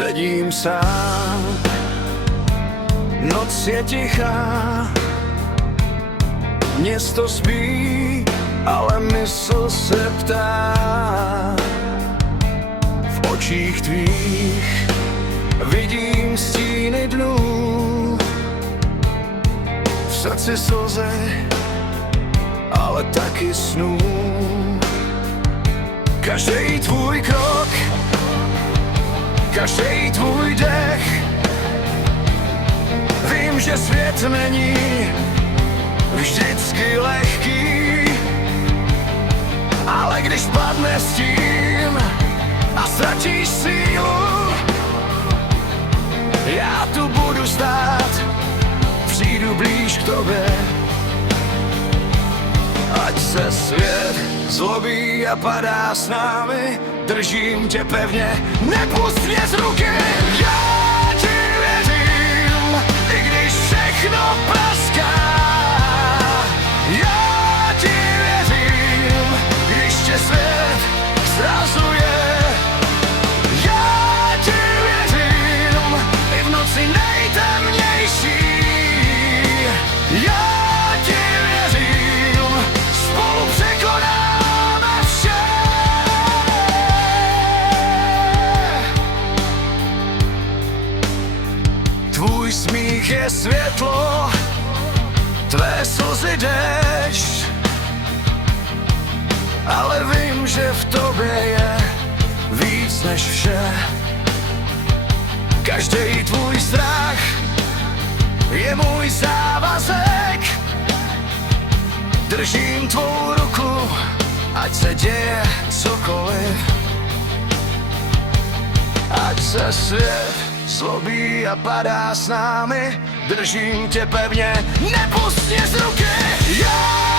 Sedím sám, noc je tichá, město spí, ale mysl se ptá. V očích tvých vidím stíny dnů, v srdci slzy, ale taky snů. Každý tvůj krok, každý tvůj dech, vím, že svět není vždycky lehký, ale když padne stín a ztratíš sílu, já tu budu stát, přijdu blíž k tobě. Ať se svět zlobí a padá s námi, držím tě pevně, nepusť mě z ruky. Já ti věřím, i když všechno praská. Já ti věřím, když tě svět zrazuje. Já ti věřím, i v noci nejtemnější. Já ti věřím, spolu překonáme vše. Tvůj smích je světlo, tvé slzy déšť, ale vím, že v tobě je víc než vše. Každý tvůj strach je můj závazek. Držím tvou ruku, ať se děje cokoliv. Ať se svět zlobí a padá s námi, držím tě pevně, nepusť mě z ruky. Já